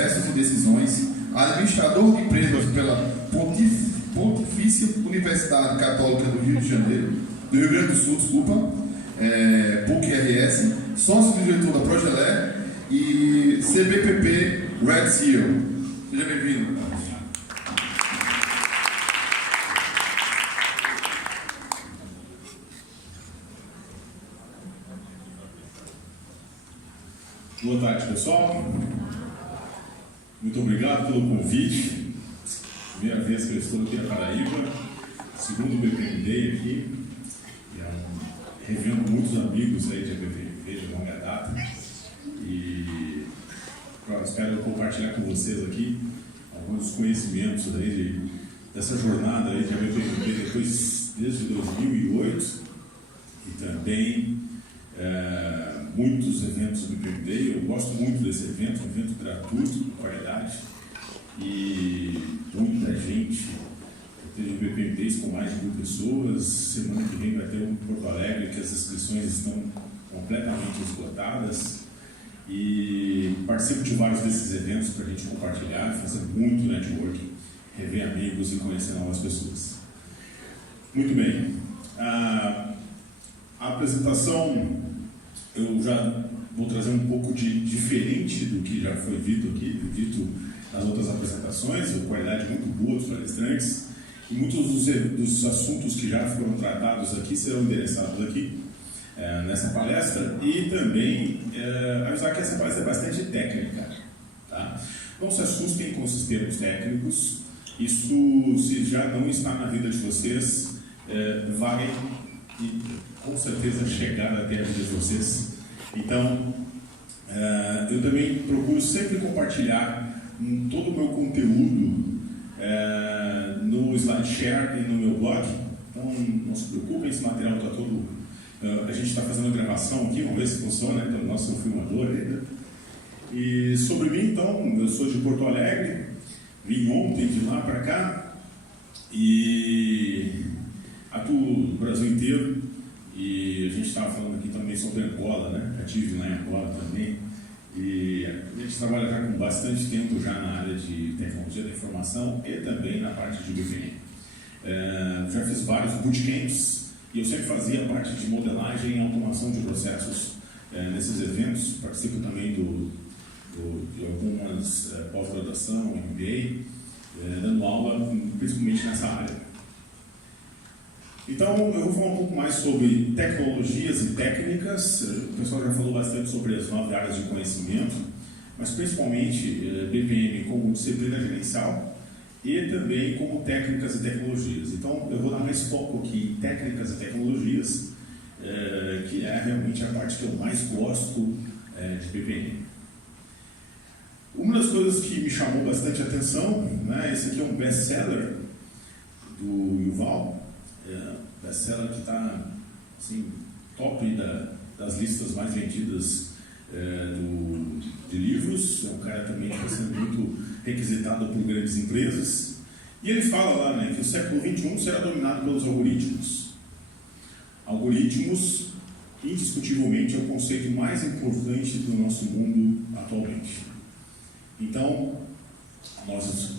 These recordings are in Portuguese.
processos e decisões, administrador de empresas pela Pontifícia Universidade Católica do Rio Grande do Sul, PUC-RS, sócio-diretor da Progelé e CBPP Red Seal. Seja bem-vindo. Boa tarde, pessoal. Muito obrigado pelo convite. Primeira vez que eu estou aqui na Paraíba, segundo BPMD aqui. Revendo muitos amigos aí de BPMD de longa data. E espero compartilhar com vocês aqui alguns dos conhecimentos aí dessa jornada aí de BPMD desde 2008 e também muitos eventos do BPMD. Eu gosto muito desse evento, um evento gratuito, de qualidade, e muita gente. Teve BPMDs com mais de 1000 pessoas. Semana que vem vai ter um em Porto Alegre, que as inscrições estão completamente esgotadas, e participo de vários desses eventos para a gente compartilhar, fazer muito networking, rever amigos e conhecer novas pessoas. Muito bem. A apresentação eu já vou trazer um pouco de diferente do que já foi dito nas outras apresentações, uma qualidade muito boa dos palestrantes, e muitos dos assuntos que já foram tratados aqui serão endereçados aqui nessa palestra, e também avisar que essa palestra é bastante técnica, tá? Não se assustem com esses termos técnicos, isso, se já não está na vida de vocês, vai e com certeza chegar até a vida de vocês. Então, eu também procuro sempre compartilhar todo o meu conteúdo no SlideShare e no meu blog. Então, não se preocupem, esse material está todo... a gente está fazendo a gravação aqui, vamos ver se funciona, então, nós somos filmador ainda. E sobre mim, então, eu sou de Porto Alegre, vim ontem de lá para cá, e atuo no Brasil inteiro, e a gente estava falando aqui também sobre Angola, né? Já estive lá em Angola também, e a gente trabalha já com bastante tempo já na área de tecnologia da informação e também na parte de BPM. Já fiz vários bootcamps, e eu sempre fazia parte de modelagem e automação de processos nesses eventos. Participo também de algumas pós-graduação, MBA, dando aula principalmente nessa área. Então, eu vou falar um pouco mais sobre tecnologias e técnicas. O pessoal já falou bastante sobre as 9 áreas de conhecimento, mas principalmente BPM como disciplina gerencial e também como técnicas e tecnologias. Então, eu vou dar mais foco aqui em técnicas e tecnologias, que é realmente a parte que eu mais gosto de BPM. Uma das coisas que me chamou bastante atenção, né, esse aqui é um best-seller do Yuval, best-seller que está assim, top das listas mais vendidas de livros. É um cara também que está sendo muito requisitado por grandes empresas. E ele fala lá, né, que o século XXI será dominado pelos algoritmos. Algoritmos, indiscutivelmente, é o conceito mais importante do nosso mundo atualmente. Então, nós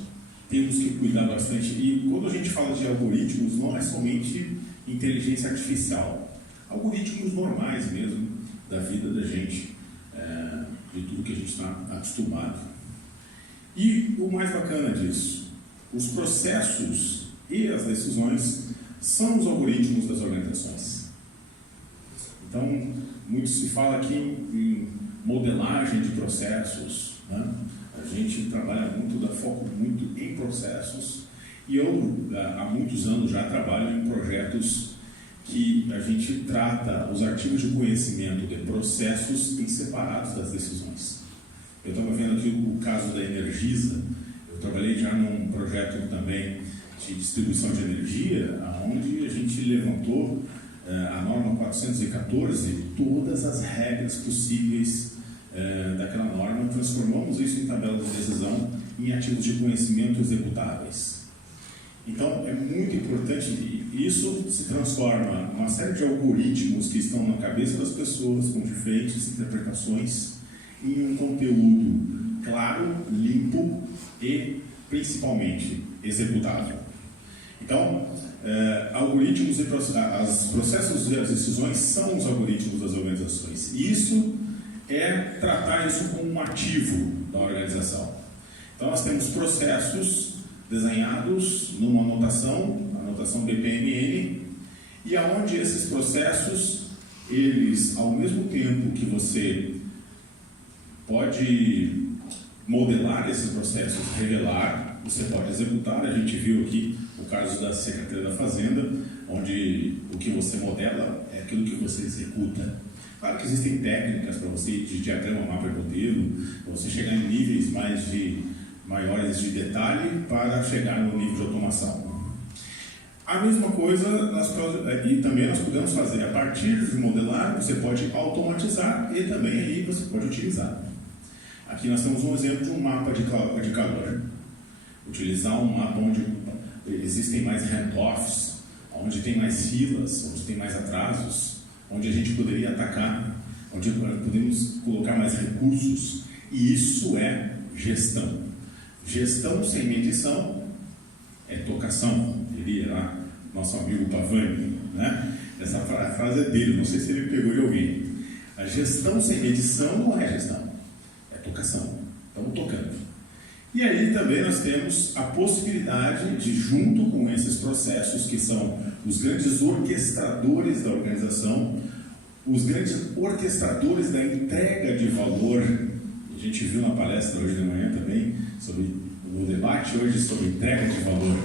temos que cuidar bastante. E quando a gente fala de algoritmos, não é somente inteligência artificial. Algoritmos normais mesmo, da vida da gente, de tudo que a gente está acostumado. E o mais bacana disso, os processos e as decisões são os algoritmos das organizações. Então, muito se fala aqui em modelagem de processos, né? A gente trabalha muito, dá foco muito em processos, e eu há muitos anos já trabalho em projetos que a gente trata os artigos de conhecimento de processos em separados das decisões. Eu estava vendo aqui o caso da Energisa. Eu trabalhei já num projeto também de distribuição de energia, onde a gente levantou a norma 414, todas as regras possíveis daquela norma, transformamos isso em tabela de decisão em ativos de conhecimento executáveis. Então, é muito importante, e isso se transforma uma série de algoritmos que estão na cabeça das pessoas com diferentes interpretações em um conteúdo claro, limpo e, principalmente, executável. Então, algoritmos e os processos e as decisões são os algoritmos das organizações. E isso é tratar isso como um ativo da organização. Então, nós temos processos desenhados numa anotação BPMN, e aonde esses processos, eles, ao mesmo tempo que você pode modelar esses processos, revelar, você pode executar. A gente viu aqui o caso da Secretaria da Fazenda, onde o que você modela é aquilo que você executa. Claro que existem técnicas para você ir de diagrama, mapa e modelo, para você chegar em níveis maiores de detalhe para chegar no nível de automação. A mesma coisa, e também nós podemos fazer a partir de modelar, você pode automatizar e também aí você pode utilizar. Aqui nós temos um exemplo de um mapa de calor. Utilizar um mapa onde existem mais handoffs, onde tem mais filas, onde tem mais atrasos, onde a gente poderia atacar, onde podemos colocar mais recursos. E isso é gestão. Gestão sem medição é tocação, diria lá nosso amigo Pavani, né? Essa frase é dele, não sei se ele pegou de alguém. A gestão sem medição não é gestão, é tocação. Estamos tocando. E aí também nós temos a possibilidade de, junto com esses processos, que são os grandes orquestradores da organização, os grandes orquestradores da entrega de valor. A gente viu na palestra hoje de manhã também, no debate hoje sobre entrega de valor.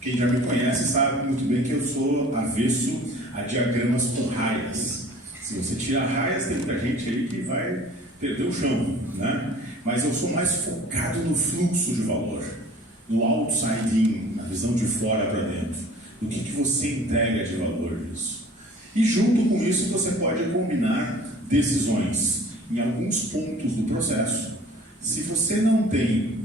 Quem já me conhece sabe muito bem que eu sou avesso a diagramas com raias. Se você tirar raias, tem muita gente aí que vai perder o chão, né? Mas eu sou mais focado no fluxo de valor, no outside in, na visão de fora para dentro, do que você entrega de valor disso. E junto com isso você pode combinar decisões em alguns pontos do processo. Se você não tem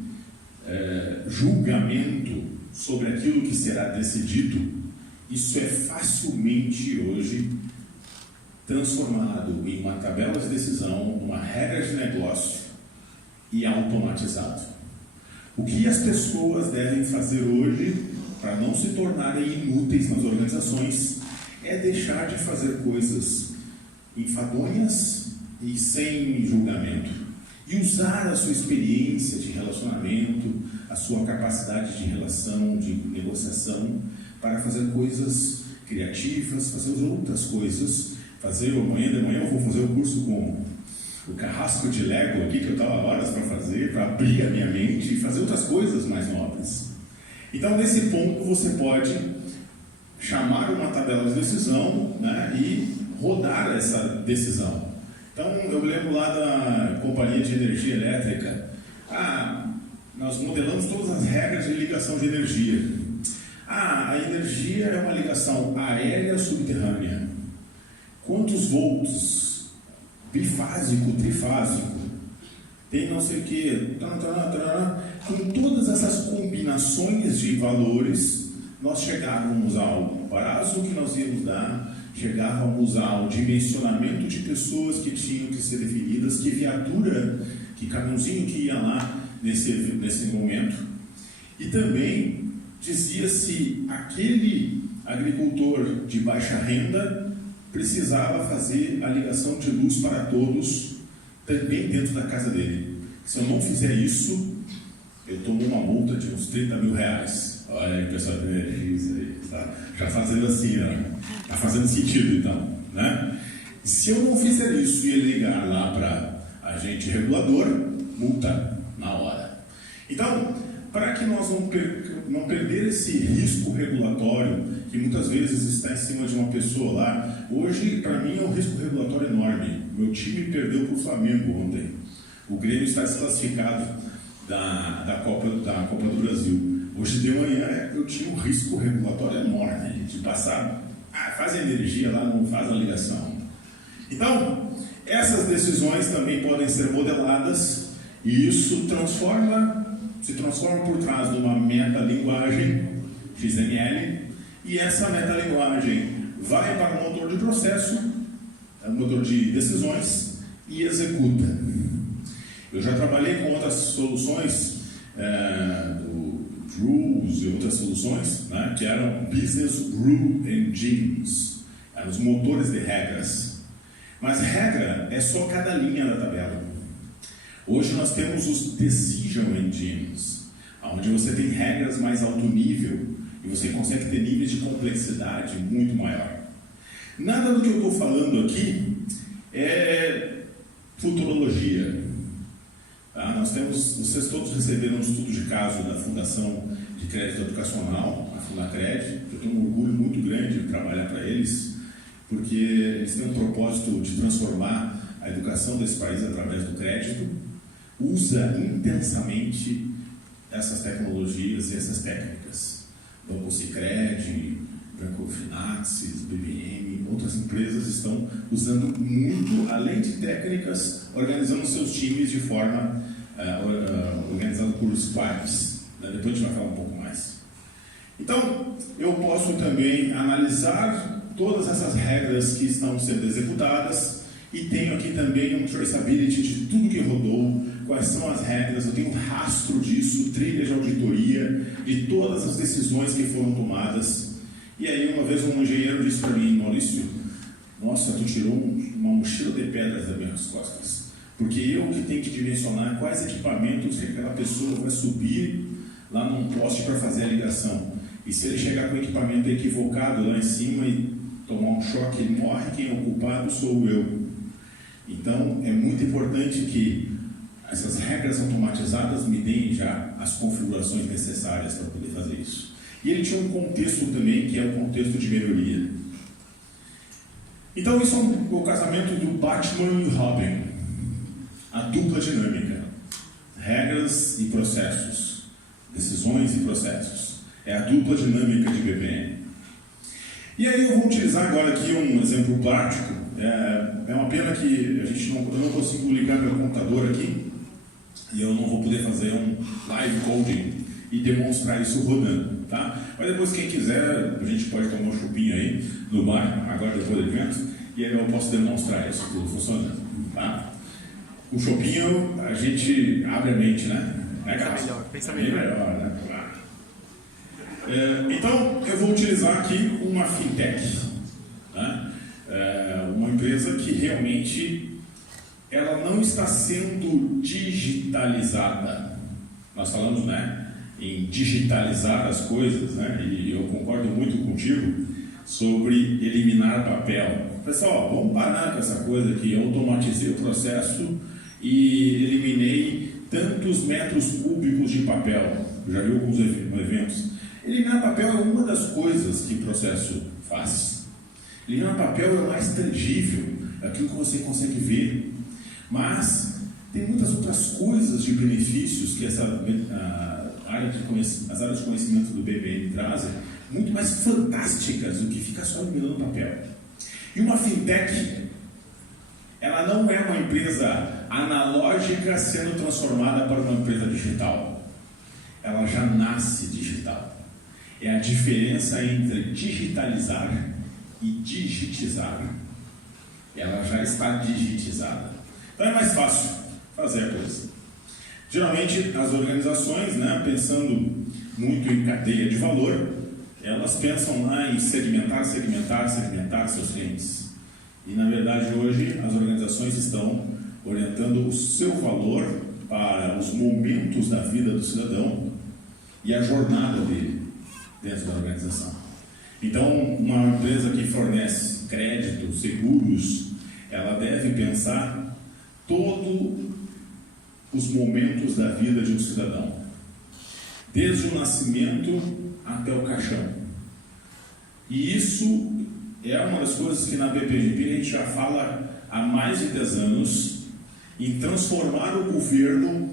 julgamento sobre aquilo que será decidido, isso é facilmente hoje transformado em uma tabela de decisão, uma regra de negócio e automatizado. O que as pessoas devem fazer hoje para não se tornarem inúteis nas organizações é deixar de fazer coisas enfadonhas e sem julgamento e usar a sua experiência de relacionamento, a sua capacidade de relação, de negociação para fazer coisas criativas, fazer outras coisas. Amanhã de manhã eu vou fazer o curso com o carrasco de Lego aqui, que eu estava horas para fazer, para abrir a minha mente e fazer outras coisas mais nobres. Então, nesse ponto, você pode chamar uma tabela de decisão, né, e rodar essa decisão. Então, eu lembro lá da companhia de energia elétrica. Nós modelamos todas as regras de ligação de energia. A energia é uma ligação aérea subterrânea. Quantos volts? Bifásico, trifásico, tem não sei o que, com todas essas combinações de valores, nós chegávamos ao prazo que nós íamos dar, chegávamos ao dimensionamento de pessoas que tinham que ser definidas, que viatura, que caminhãozinho que ia lá nesse momento, e também dizia se aquele agricultor de baixa renda precisava fazer a ligação de luz para todos também dentro da casa dele. Se eu não fizer isso, eu tomo uma multa de uns 30 mil reais. Olha aí, pessoal de energia, isso aí, tá? Já fazendo assim, né? Tá fazendo sentido então, né? Se eu não fizer isso e ele ligar lá para agente regulador, multa na hora. Então, para que nós não perder esse risco regulatório, que muitas vezes está em cima de uma pessoa lá. Hoje, para mim, é um risco regulatório enorme. Meu time perdeu para o Flamengo ontem. O Grêmio está desclassificado da Copa do Brasil. Hoje de manhã eu tinha um risco regulatório enorme de passar, faz a energia lá, não faz a ligação. Então, essas decisões também podem ser modeladas e isso se transforma por trás de uma metalinguagem XML, e essa metalinguagem vai para o motor de processo, o motor de decisões, e executa. Eu já trabalhei com outras soluções, do Rules e outras soluções, né, que eram Business Rule Engines, eram os motores de regras. Mas regra é só cada linha da tabela. Hoje nós temos os Decision Engines, onde você tem regras mais alto nível e você consegue ter níveis de complexidade muito maior. Nada do que eu estou falando aqui é futurologia. Tá? Vocês todos receberam um estudo de caso da Fundação de Crédito Educacional, a Fundacred. Eu tenho um orgulho muito grande de trabalhar para eles, porque eles têm um propósito de transformar a educação desse país através do crédito. Usa intensamente essas tecnologias e essas técnicas. Banco Sicredi, Banco Finaxis, BBM, outras empresas estão usando muito, além de técnicas, organizando seus times de forma organizada por squads. Depois a gente vai falar um pouco mais. Então, eu posso também analisar todas essas regras que estão sendo executadas e tenho aqui também um traceability de tudo que rodou, quais são as regras, eu tenho um rastro disso, trilha de auditoria, de todas as decisões que foram tomadas. E aí uma vez um engenheiro disse para mim: Maurício, nossa, tu tirou uma mochila de pedras das minhas costas, porque eu que tenho que dimensionar quais equipamentos que aquela pessoa vai subir lá num poste para fazer a ligação. E se ele chegar com o equipamento equivocado lá em cima e tomar um choque, ele morre, quem é o culpado sou eu. Então é muito importante que essas regras automatizadas me deem já as configurações necessárias para poder fazer isso. E ele tinha um contexto também, que é o contexto de melhoria. Então isso é o casamento do Batman e Robin, a dupla dinâmica, regras e processos, decisões e processos, é a dupla dinâmica de BPM. E aí eu vou utilizar agora aqui um exemplo prático. É uma pena que eu não consigo ligar meu computador aqui e eu não vou poder fazer um live coding e demonstrar isso rodando, tá? Mas depois, quem quiser, a gente pode tomar um chupinho aí no bar, agora depois do evento, e aí eu posso demonstrar isso tudo funcionando, tá? O chupinho, a gente abre a mente, né? Pensa melhor, né? Então, eu vou utilizar aqui uma fintech, né? Uma empresa que realmente ela não está sendo digitalizada. Nós falamos, né, em digitalizar as coisas, né? E eu concordo muito contigo sobre eliminar papel. Pessoal, vamos parar com essa coisa que eu automatizei o processo e eliminei tantos metros cúbicos de papel. Eu já vi alguns eventos. Eliminar papel é uma das coisas que o processo faz. Eliminar papel é o mais tangível, é aquilo que você consegue ver. Mas tem muitas outras coisas de benefícios que as áreas de conhecimento do BBM trazem, muito mais fantásticas do que ficar só eliminando papel. E uma fintech, ela não é uma empresa analógica sendo transformada para uma empresa digital. Ela já nasce digital. É a diferença entre digitalizar e digitizar. Ela já está digitizada. Então é mais fácil fazer a coisa. Geralmente as organizações, né, pensando muito em cadeia de valor, elas pensam lá em segmentar seus clientes. E na verdade hoje as organizações estão orientando o seu valor para os momentos da vida do cidadão e a jornada dele dentro da organização. Então, uma empresa que fornece crédito, seguros, ela deve pensar todos os momentos da vida de um cidadão, desde o nascimento até o caixão. E isso é uma das coisas que na BPGP a gente já fala há mais de 10 anos, em transformar o governo,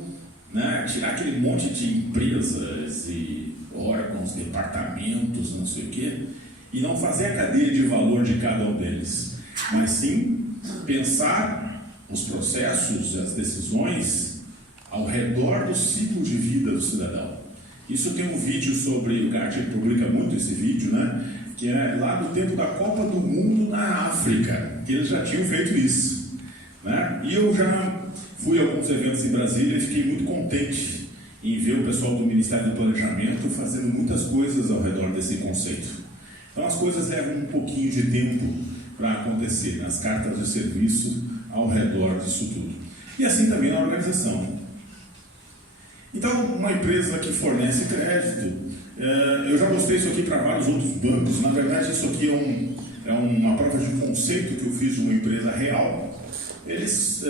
né, tirar aquele monte de empresas e órgãos, departamentos, não sei o quê, e não fazer a cadeia de valor de cada um deles, mas sim pensar os processos, as decisões ao redor do ciclo de vida do cidadão. Isso tem um vídeo sobre, o Gartner publica muito esse vídeo, né, que é lá no tempo da Copa do Mundo na África, que eles já tinham feito isso, né? E eu já Fui a alguns eventos em Brasília e fiquei muito contente em ver o pessoal do Ministério do Planejamento fazendo muitas coisas ao redor desse conceito. Então as coisas levam um pouquinho de tempo para acontecer, nas cartas de serviço ao redor disso tudo. E assim também na organização. Então, uma empresa que fornece crédito, eu já mostrei isso aqui para vários outros bancos. Na verdade, isso aqui é uma prova de conceito que eu fiz de uma empresa real. Eles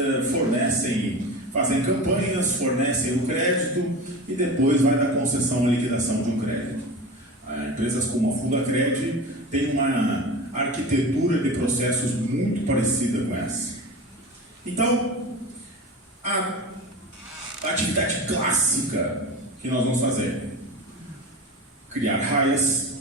fazem campanhas, fornecem o crédito e depois vai dar concessão à liquidação de um crédito. Empresas como a Fundacred têm uma arquitetura de processos muito parecida com essa. Então, a atividade clássica que nós vamos fazer: criar raias,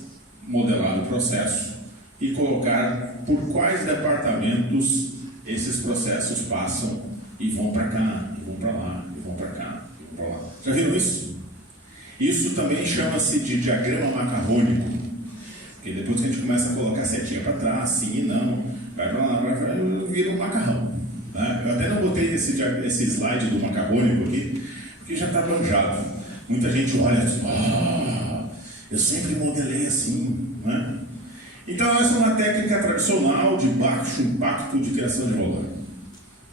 modelar o processo e colocar por quais departamentos esses processos passam e vão para cá, e vão para lá, e vão para cá, e vão para lá. Já viram isso? Isso também chama-se de diagrama macarrônico, porque depois que a gente começa a colocar setinha para trás, sim e não, vai para lá, vira um macarrão. Né? Eu até não botei esse slide do macarrônico aqui, porque já está manjado. Muita gente olha e diz: eu sempre modelei assim. Né? Então, essa é uma técnica tradicional de baixo impacto de criação de valor.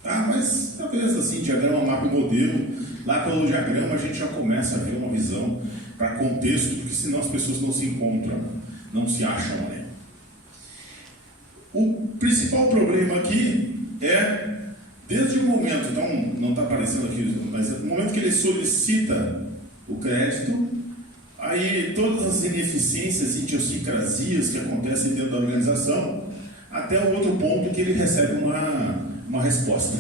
Tá? Mas, talvez assim, diagrama, mapa e modelo, lá pelo diagrama a gente já começa a ver uma visão para contexto, porque senão as pessoas não se encontram, não se acham. Né? O principal problema aqui é, desde o momento, então não está aparecendo aqui, mas no momento que ele solicita o crédito, aí todas as ineficiências e idiosincrasias que acontecem dentro da organização, até o outro ponto que ele recebe uma resposta.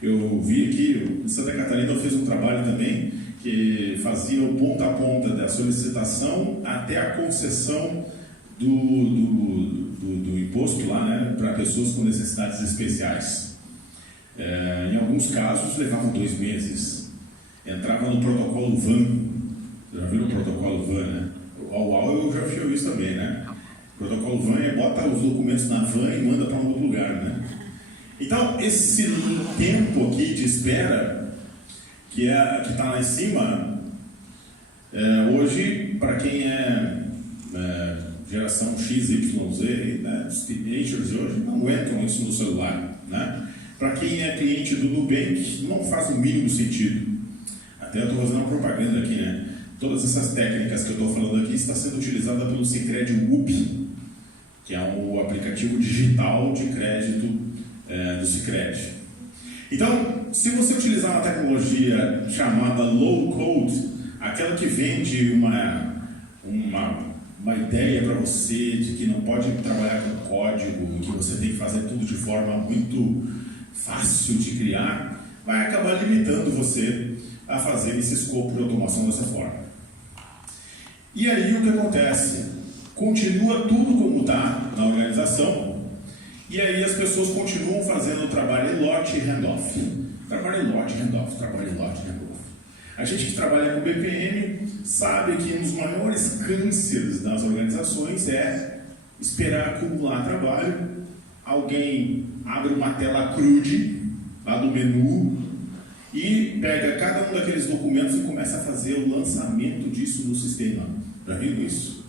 Eu vi aqui, em Santa Catarina eu fiz um trabalho também que fazia o ponta a ponta da solicitação até a concessão do imposto lá, né, para pessoas com necessidades especiais. Em alguns casos levava 2 meses. Entrava no protocolo VAN. Já viram o protocolo VAN, né? O UAU eu já fiz isso também, né? O protocolo VAN bota os documentos na van e manda para um outro lugar, né? Então, esse tempo aqui de espera, que está lá em cima, hoje, para quem é geração X, Y, Z, né, os teenagers hoje não aguentam isso no celular, né? Para quem é cliente do Nubank, não faz o mínimo sentido. Até eu estou fazendo uma propaganda aqui, né? Todas essas técnicas que eu estou falando aqui está sendo utilizada pelo Sicredi UP, que é o aplicativo digital de crédito do Sicredi. Então, se você utilizar uma tecnologia chamada low code, aquela que vende uma ideia para você de que não pode trabalhar com código, que você tem que fazer tudo de forma muito fácil de criar, vai acabar limitando você a fazer esse escopo de automação dessa forma. E aí o que acontece? Continua tudo como está na organização, e aí as pessoas continuam fazendo trabalho em lote e handoff. Trabalho em lote, handoff, trabalho em lote, handoff. A gente que trabalha com BPM sabe que um dos maiores cânceres das organizações é esperar acumular trabalho. Alguém abre uma tela crude lá do menu e pega cada um daqueles documentos e começa a fazer o lançamento disso no sistema. Já viu isso?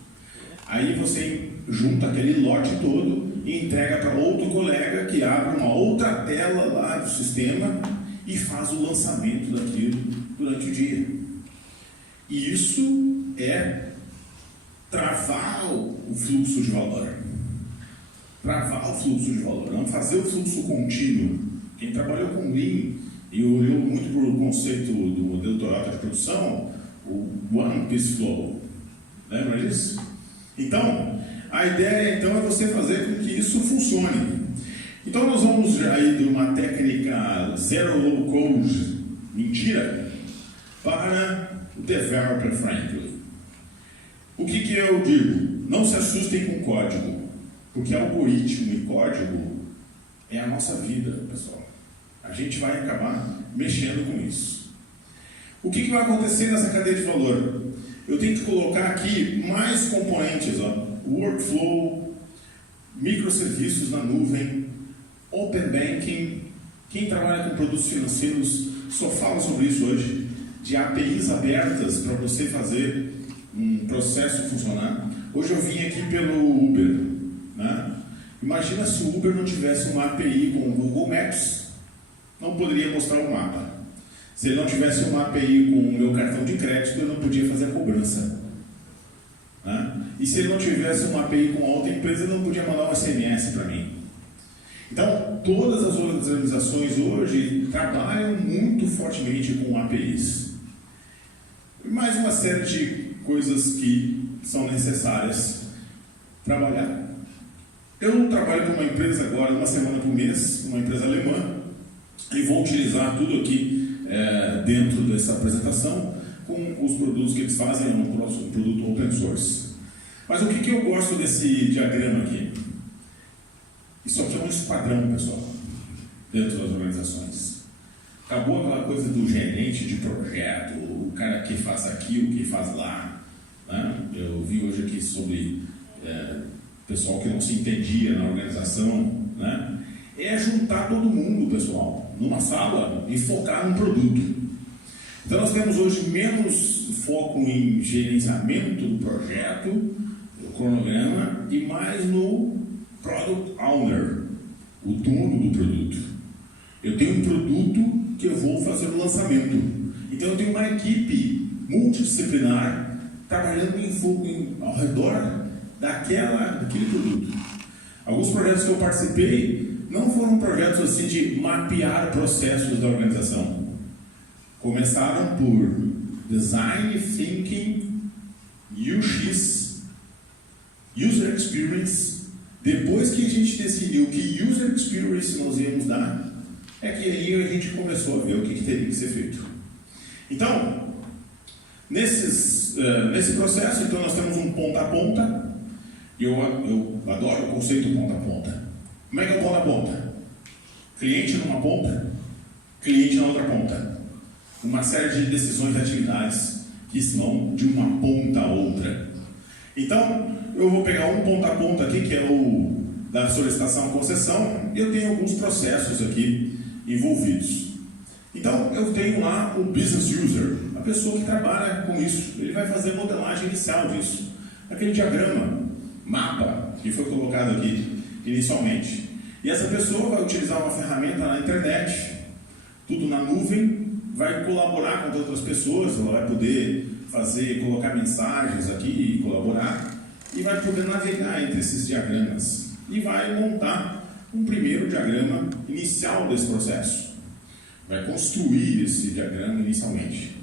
Aí você junta aquele lote todo e entrega para outro colega que abre uma outra tela lá do sistema e faz o lançamento daquilo durante o dia. E isso é travar o fluxo de valor. Travar o fluxo de valor, não fazer o fluxo contínuo. Quem trabalhou com Lean e olhou muito para o conceito do modelo Toyota de produção, o One Piece Flow. Lembra disso? Então, a ideia então é você fazer com que isso funcione. Então nós vamos aí de uma técnica zero low code, mentira, para o developer friendly. O que eu digo? Não se assustem com código, porque algoritmo e código é a nossa vida, pessoal. A gente vai acabar mexendo com isso. O que vai acontecer nessa cadeia de valor? Eu tenho que colocar aqui mais componentes, workflow, microserviços na nuvem, open banking Quem trabalha com produtos financeiros só fala sobre isso hoje, de APIs abertas para você fazer um processo funcionar. Hoje eu vim aqui pelo Uber, né? Imagina se o Uber não tivesse uma API com o Google Maps, não poderia mostrar o mapa. Se ele não tivesse uma API com o meu cartão de crédito, eu não podia fazer a cobrança, né? E se ele não tivesse uma API com outra empresa, ele não podia mandar um SMS para mim. Então, todas as organizações hoje trabalham muito fortemente com APIs. E mais uma série de coisas que são necessárias trabalhar. Eu trabalho com uma empresa agora, uma semana por mês, uma empresa alemã, e vou utilizar tudo aqui dentro dessa apresentação com os produtos que eles fazem, um produto open source. Mas o que eu gosto desse diagrama aqui? Isso aqui é um esquadrão, pessoal, dentro das organizações. Acabou aquela coisa do gerente de projeto, o cara que faz aqui, o que faz lá, né? Eu vi hoje aqui sobre pessoal que não se entendia na organização, né? É juntar todo mundo, pessoal, numa sala e focar num produto. Então nós temos hoje menos foco em gerenciamento do projeto, do cronograma, e mais no Product Owner, o dono do produto. Eu tenho um produto que eu vou fazer o lançamento. Então eu tenho uma equipe multidisciplinar trabalhando ao redor daquele produto. Alguns projetos que eu participei não foram projetos assim de mapear processos da organização. Começaram por Design Thinking, UX, User Experience. Depois que a gente decidiu que User Experience nós íamos dar, é que aí a gente começou a ver o que teria que ser feito. Então, nesse processo, então, nós temos um ponta a ponta. Eu adoro o conceito ponta a ponta. Como é que é o ponta a ponta? Cliente numa ponta, cliente na outra ponta. Uma série de decisões e atividades que vão de uma ponta a outra. Então, eu vou pegar um ponta a ponta aqui, que é o da solicitação à concessão, e eu tenho alguns processos aqui envolvidos. Então, eu tenho lá o business user, a pessoa que trabalha com isso. Ele vai fazer a modelagem inicial disso. Aquele diagrama, mapa, que foi colocado aqui inicialmente. E essa pessoa vai utilizar uma ferramenta na internet, tudo na nuvem, vai colaborar com outras pessoas, ela vai poder colocar mensagens aqui e colaborar, e vai poder navegar entre esses diagramas. E vai montar um primeiro diagrama inicial desse processo. Vai construir esse diagrama inicialmente.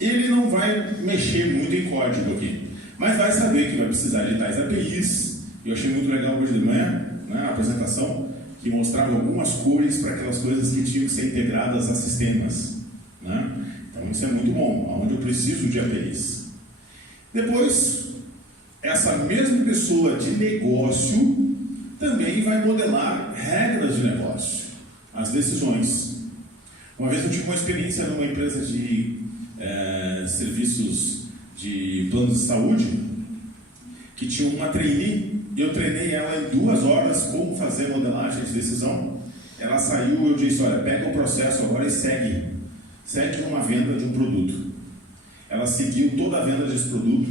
Ele não vai mexer muito em código aqui, mas vai saber que vai precisar de tais APIs. Eu achei muito legal hoje de manhã, né, a apresentação, que mostrava algumas cores para aquelas coisas que tinham que ser integradas a sistemas, né? Então isso é muito bom, onde eu preciso de APIs. Depois, essa mesma pessoa de negócio também vai modelar regras de negócio, as decisões. Uma vez eu tive uma experiência numa empresa de serviços de planos de saúde, que tinha uma trainee, e eu treinei ela em 2 horas como fazer modelagem de decisão. Ela saiu e eu disse, olha, pega o processo agora e segue uma venda de um produto. Ela seguiu toda a venda desse produto,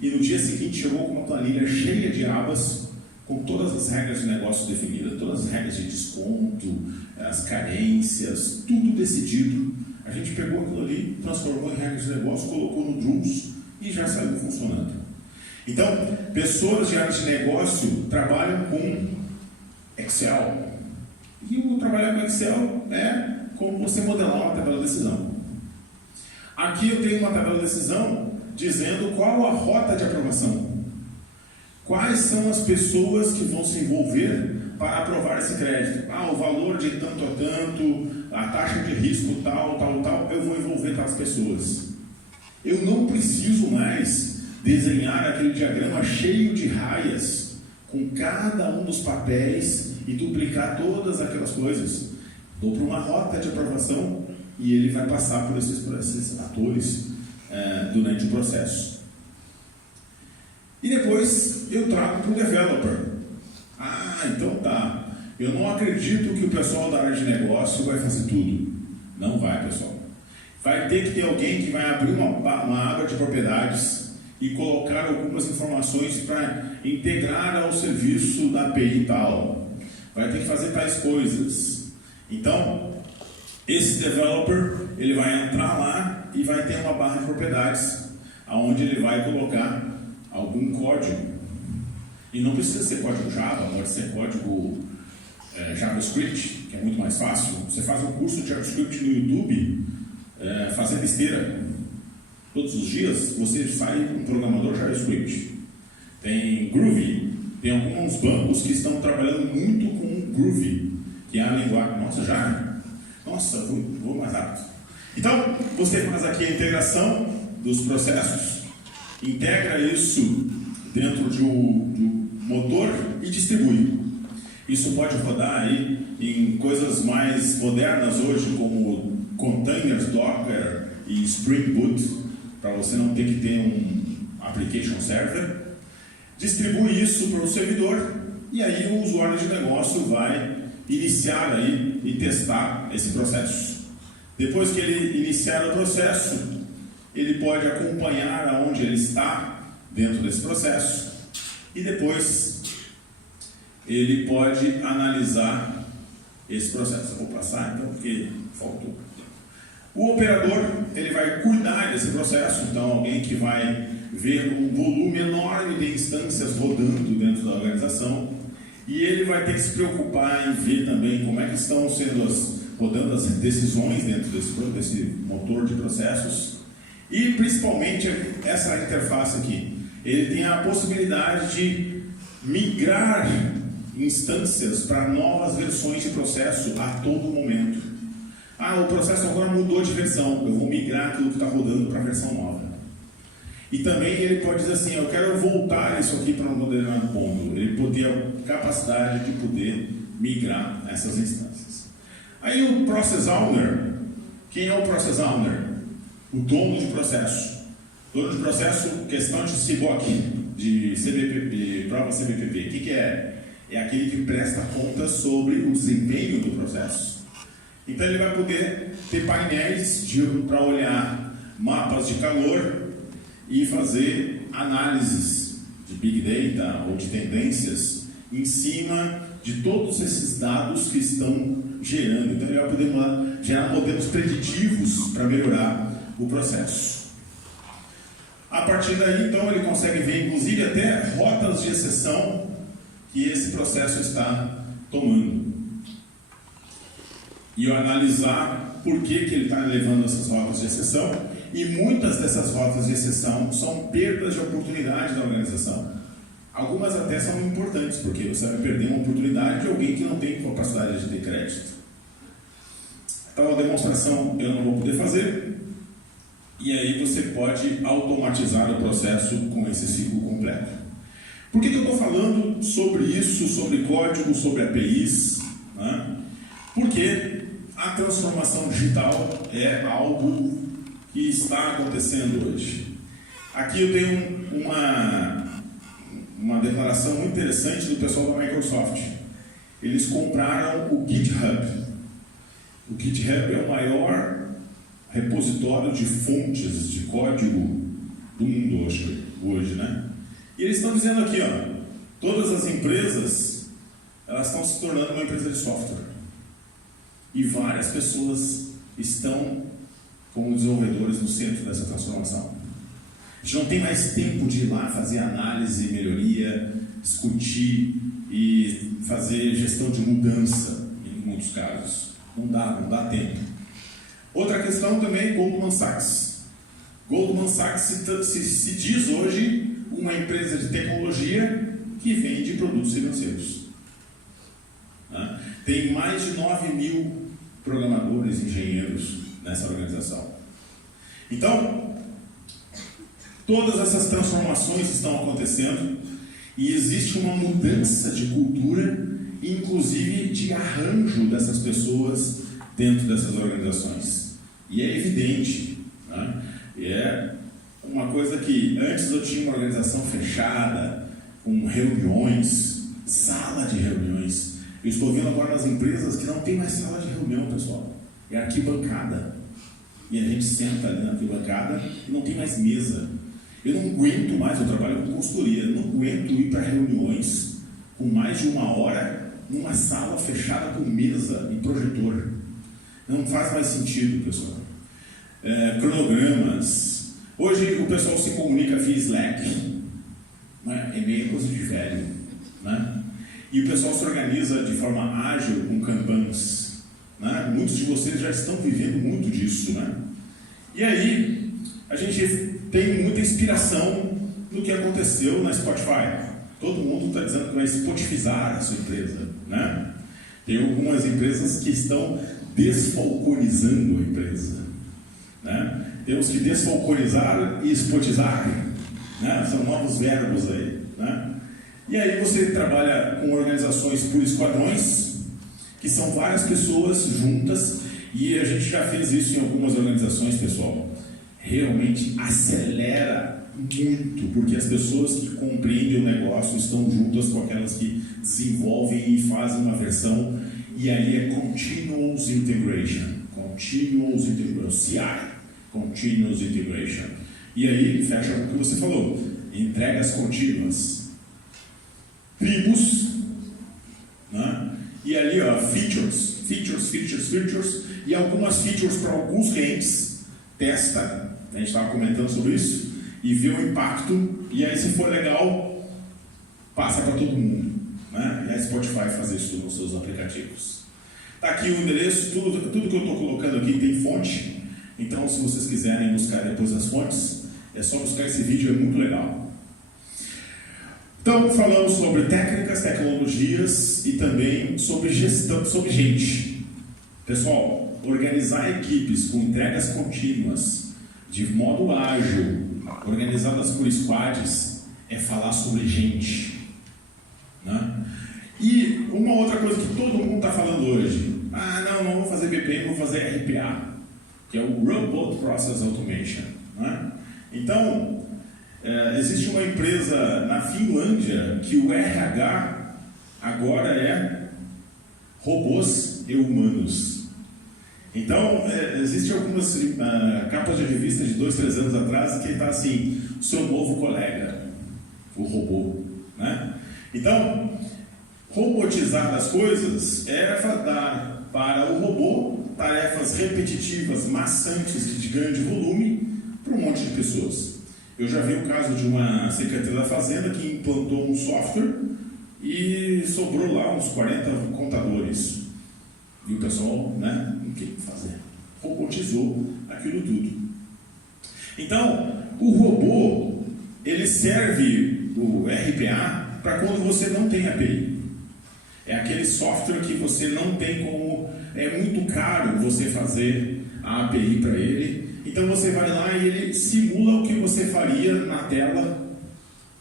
e no dia seguinte chegou com uma planilha cheia de abas, com todas as regras de negócio definidas, todas as regras de desconto, as carências, tudo decidido. A gente pegou aquilo ali, transformou em regras de negócio, colocou no Drums e já saiu funcionando. Então, pessoas de área de negócio trabalham com Excel. E o trabalhar com Excel é como você modelar uma tabela de decisão. Aqui eu tenho uma tabela de decisão dizendo qual a rota de aprovação. Quais são as pessoas que vão se envolver para aprovar esse crédito? O valor de tanto a tanto, a taxa de risco tal, eu vou envolver tais pessoas. Eu não preciso mais desenhar aquele diagrama cheio de raias, com cada um dos papéis e duplicar todas aquelas coisas. Dou para uma rota de aprovação e ele vai passar por esses atores durante o processo. E depois eu trago para o developer. Então tá. Eu não acredito que o pessoal da área de negócio vai fazer tudo. Não vai, pessoal. Vai ter que ter alguém que vai abrir uma aba de propriedades e colocar algumas informações para integrar ao serviço da API tal. Vai ter que fazer tais coisas. Então, esse developer, ele vai entrar lá e vai ter uma barra de propriedades, onde ele vai colocar algum código. E não precisa ser código Java, pode ser código JavaScript, que é muito mais fácil. Você faz um curso de JavaScript no YouTube, fazendo esteira. Todos os dias você sai um programador JavaScript. Tem Groovy, tem alguns bancos que estão trabalhando muito com Groovy, que é a linguagem. Nossa, vou mais rápido. Então, você faz aqui a integração dos processos, integra isso dentro de um motor e distribui. Isso pode rodar aí em coisas mais modernas hoje, como containers, Docker e Spring Boot, para você não ter que ter um application server. Distribui isso para o servidor e aí o usuário de negócio vai iniciar aí e testar esse processo. Depois que ele iniciar o processo, ele pode acompanhar aonde ele está dentro desse processo e depois ele pode analisar esse processo. Eu vou passar então porque faltou. O operador, ele vai cuidar desse processo, então alguém que vai ver um volume enorme de instâncias rodando dentro da organização, e ele vai ter que se preocupar em ver também como é que estão sendo rodando as decisões dentro desse motor de processos, e principalmente essa interface aqui. Ele tem a possibilidade de migrar instâncias para novas versões de processo a todo momento. O processo agora mudou de versão, eu vou migrar aquilo que está rodando para a versão nova. E também ele pode dizer assim, eu quero voltar isso aqui para um determinado ponto. Ele pode ter a capacidade de poder migrar essas instâncias. Aí o Process Owner, quem é o Process Owner? O dono de processo. Dono de processo, questão de CBOC, de CBPP, de prova CBPP. O que é? É aquele que presta conta sobre o desempenho do processo. Então ele vai poder ter painéis para olhar mapas de calor e fazer análises de Big Data ou de tendências em cima de todos esses dados que estão gerando. Então ele vai poder gerar modelos preditivos para melhorar o processo. A partir daí, então, ele consegue ver, inclusive, até rotas de exceção que esse processo está tomando. E analisar por que ele está levando essas rotas de exceção. E muitas dessas rotas de exceção são perdas de oportunidade da organização. Algumas até são importantes, porque você vai perder uma oportunidade de alguém que não tem capacidade de ter crédito. Então, a demonstração eu não vou poder fazer. E aí você pode automatizar o processo com esse ciclo completo. Por que eu estou falando sobre isso, sobre código, sobre APIs? Né? Porque a transformação digital é algo que está acontecendo hoje. Aqui eu tenho uma declaração muito interessante do pessoal da Microsoft. Eles compraram o GitHub. O GitHub é o maior repositório de fontes de código do mundo hoje, né? E eles estão dizendo aqui, todas as empresas, elas estão se tornando uma empresa de software. E várias pessoas estão como desenvolvedores no centro dessa transformação. A gente não tem mais tempo de ir lá fazer análise, melhoria, discutir e fazer gestão de mudança, em muitos casos. Não dá tempo. Outra questão também, Goldman Sachs. Goldman Sachs se diz hoje uma empresa de tecnologia que vende produtos financeiros. Tem mais de 9.000 programadores, engenheiros nessa organização. Então, todas essas transformações estão acontecendo e existe uma mudança de cultura, inclusive de arranjo dessas pessoas dentro dessas organizações. E é evidente, né? É uma coisa que antes eu tinha uma organização fechada, com reuniões, sala de reuniões. Eu estou vendo agora nas empresas que não tem mais sala de reunião, pessoal. É arquibancada. E a gente senta ali na arquibancada e não tem mais mesa. Eu não aguento mais, eu trabalho com consultoria, eu não aguento ir para reuniões com mais de 1 hora numa sala fechada com mesa e projetor. Não faz mais sentido, pessoal. Cronogramas. Hoje o pessoal se comunica via Slack. Né? É meio coisa de velho. Né? E o pessoal se organiza de forma ágil com Kanbans. Né? Muitos de vocês já estão vivendo muito disso. Né? E aí, a gente tem muita inspiração no que aconteceu na Spotify. Todo mundo está dizendo que vai spotifizar a sua empresa. Né? Tem algumas empresas que estão desfalconizando a empresa. Né? Temos que desfalconizar e spotizar. Né? São novos verbos aí. Né? E aí você trabalha com organizações por esquadrões, que são várias pessoas juntas, e a gente já fez isso em algumas organizações, pessoal. Realmente acelera muito, porque as pessoas que compreendem o negócio estão juntas com aquelas que desenvolvem e fazem uma versão, e aí é Continuous Integration, CI, Continuous Integration. E aí fecha com o que você falou, entregas contínuas, tribos, né? E ali ó, features, e algumas features para alguns clientes, testa, a gente estava comentando sobre isso, e vê o impacto, e aí se for legal, passa para todo mundo, né? E a Spotify faz isso nos seus aplicativos. Está aqui o endereço, tudo que eu estou colocando aqui tem fonte, então se vocês quiserem buscar depois as fontes, é só buscar esse vídeo, é muito legal. Então falamos sobre técnicas, tecnologias e também sobre gestão, sobre gente. Pessoal, organizar equipes com entregas contínuas, de modo ágil, organizadas por squads, é falar sobre gente. Né? E uma outra coisa que todo mundo está falando hoje, não vou fazer BPM, vou fazer RPA, que é o Robot Process Automation. Né? Então, existe uma empresa na Finlândia que o RH agora é robôs e humanos. Então, existem algumas capas de revista de 2, 3 anos atrás que está assim, seu novo colega, o robô. Né? Então, robotizar as coisas é dar para o robô tarefas repetitivas, maçantes de grande volume para um monte de pessoas. Eu já vi o caso de uma secretária da Fazenda que implantou um software e sobrou lá uns 40 contadores. E o pessoal, né, não tem o que fazer. Robotizou aquilo tudo. Então, o robô, ele serve o RPA para quando você não tem API. É aquele software que você não tem como... É muito caro você fazer a API para ele. Então você vai lá e ele simula o que você faria na tela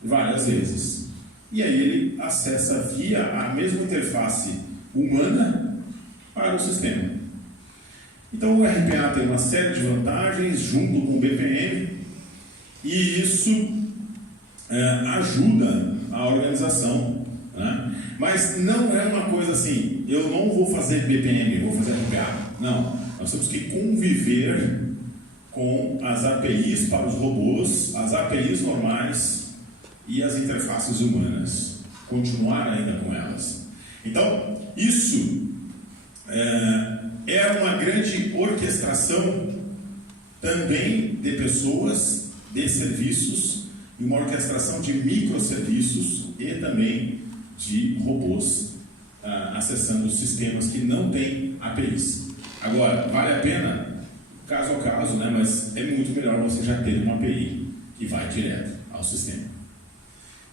várias vezes. E aí ele acessa via a mesma interface humana para o sistema. Então o RPA tem uma série de vantagens junto com o BPM e isso ajuda a organização. Né? Mas não é uma coisa assim, eu não vou fazer BPM, vou fazer RPA. Não, nós temos que conviver com as APIs para os robôs, as APIs normais e as interfaces humanas. Continuar ainda com elas. Então, isso é uma grande orquestração também de pessoas, de serviços, e uma orquestração de microserviços e também de robôs acessando sistemas que não têm APIs. Agora, vale a pena? Caso a caso, né? Mas é muito melhor você já ter uma API que vai direto ao sistema.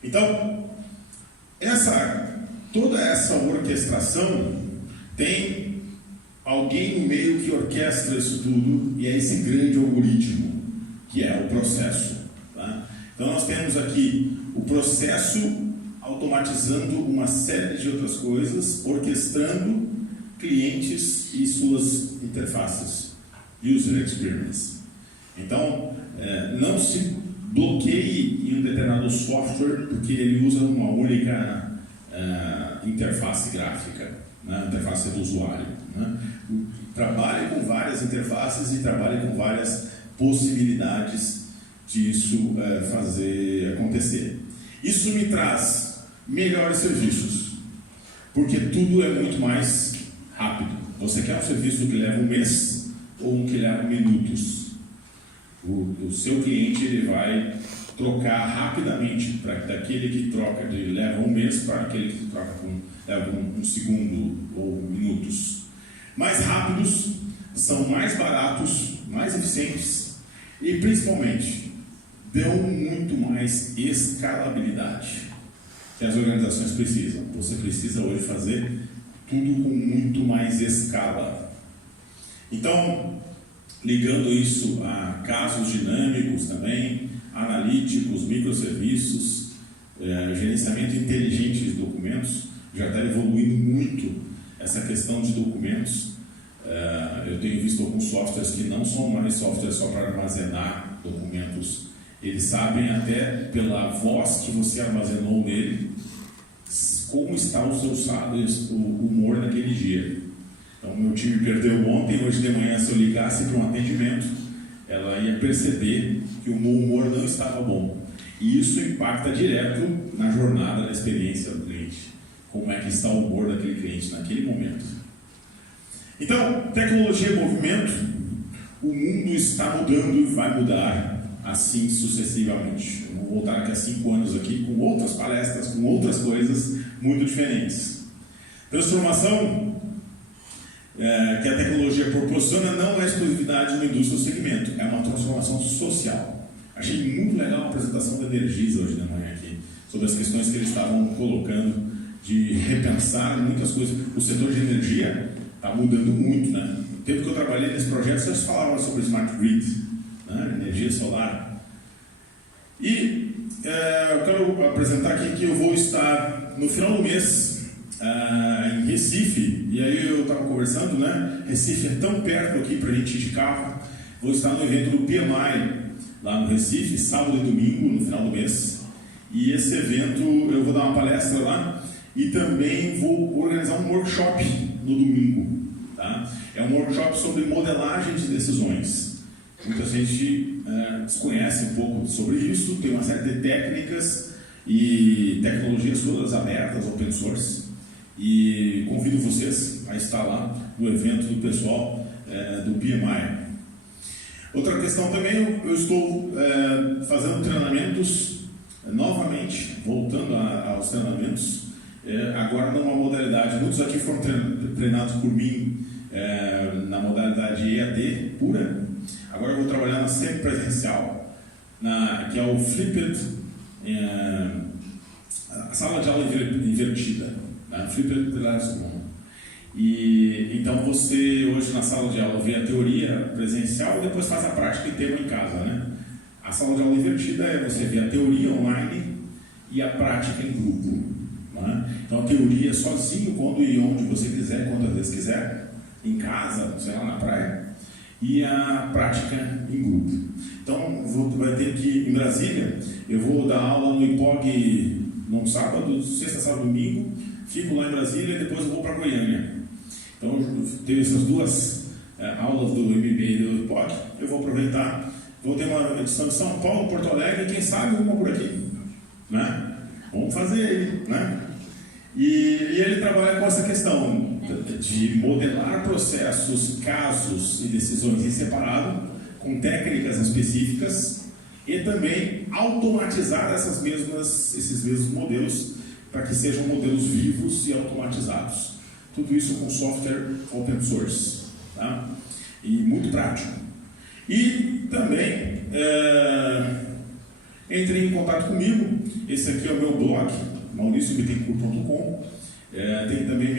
Então, toda essa orquestração tem alguém no meio que orquestra isso tudo, e é esse grande algoritmo, que é o processo. Tá? Então nós temos aqui o processo automatizando uma série de outras coisas, orquestrando clientes e suas interfaces, user experience. Então, não se bloqueie em um determinado software porque ele usa uma única interface gráfica, né? Interface do usuário, né? Trabalhe com várias interfaces e trabalhe com várias possibilidades disso fazer acontecer. Isso me traz melhores serviços, porque tudo é muito mais rápido. Você quer um serviço que leva um mês ou um que leva minutos? O seu cliente ele vai trocar rapidamente para daquele que troca de leva um mês para aquele que troca leva um segundo ou minutos. Mais rápidos, são mais baratos, mais eficientes e principalmente dão muito mais escalabilidade que as organizações precisam. Você precisa hoje fazer tudo com muito mais escala. Então, ligando isso a casos dinâmicos também, analíticos, microserviços, gerenciamento inteligente de documentos, já está evoluindo muito essa questão de documentos. Eu tenho visto alguns softwares que não são mais softwares só para armazenar documentos. Eles sabem até pela voz que você armazenou nele como está o seu humor naquele dia. Então, meu time perdeu ontem, hoje de manhã, se eu ligasse para um atendimento, ela ia perceber que o meu humor não estava bom. E isso impacta direto na jornada da experiência do cliente. Como é que está o humor daquele cliente naquele momento. Então, tecnologia e movimento, o mundo está mudando e vai mudar assim sucessivamente. Eu vou voltar daqui a 5 anos aqui com outras palestras, com outras coisas muito diferentes. Transformação que a tecnologia proporciona não é exclusividade de uma indústria ou segmento, é uma transformação social. Achei muito legal a apresentação da Energisa hoje de manhã aqui, sobre as questões que eles estavam colocando de repensar muitas coisas. O setor de energia está mudando muito, né? No tempo que eu trabalhei nesse projeto, vocês falavam sobre Smart Grid, né? Energia solar. E eu quero apresentar aqui que eu vou estar no final do mês em Recife, e aí eu estava conversando, né? Recife é tão perto aqui para a gente ir de carro. Vou estar no evento do PMI, lá no Recife, sábado e domingo, no final do mês. E esse evento eu vou dar uma palestra lá e também vou organizar um workshop no domingo. Tá? É um workshop sobre modelagem de decisões. Muita gente desconhece um pouco sobre isso, tem uma série de técnicas e tecnologias todas abertas, open source. E convido vocês a estar lá no evento do pessoal do PMI. Outra questão também, eu estou fazendo treinamentos novamente, voltando aos treinamentos, agora numa modalidade, muitos aqui foram treinados por mim na modalidade EAD pura, agora eu vou trabalhar na semipresencial, que é o Flipped, a sala de aula invertida, Flipped Classroom. E então você hoje na sala de aula vê a teoria presencial e depois faz a prática inteira em casa, né? A sala de aula invertida é você ver a teoria online e a prática em grupo, né? Então a teoria sozinho, quando e onde você quiser, quantas vezes quiser, em casa, sei lá, na praia, e a prática em grupo. Então vai ter que, em Brasília, eu vou dar aula no IPOG no sábado, sexta, sábado, domingo, fico lá em Brasília e depois eu vou para Goiânia. Então, teve essas duas aulas do MBA e do IPOC, eu vou aproveitar, vou ter uma edição de São Paulo, Porto Alegre, quem sabe uma por aqui, né? Vamos fazer aí, né? E ele trabalha com essa questão de modelar processos, casos e decisões em separado, com técnicas específicas, e também automatizar esses mesmos modelos para que sejam modelos vivos e automatizados. Tudo isso com software open source, tá? E muito prático. E também entre em contato comigo. Esse aqui é o meu blog, mauriciobittencourt.com. Tem também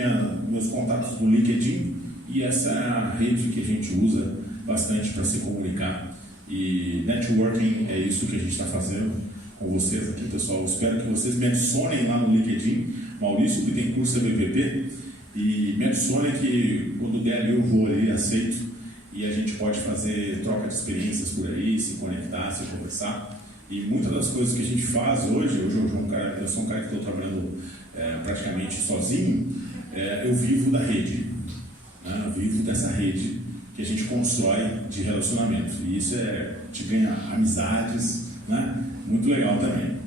meus contatos no LinkedIn, e essa é a rede que a gente usa bastante para se comunicar. E networking é isso que a gente está fazendo com vocês aqui, pessoal. Espero que vocês me adicionem lá no LinkedIn, Maurício Bittencourt CBPP. E me adicione que quando der eu vou ali, aceito, e a gente pode fazer troca de experiências por aí, se conectar, se conversar. E muitas das coisas que a gente faz hoje eu sou um cara que estou trabalhando praticamente sozinho, eu vivo da rede, né? Eu vivo dessa rede que a gente constrói de relacionamento. E isso te ganha amizades, né? Muito legal também.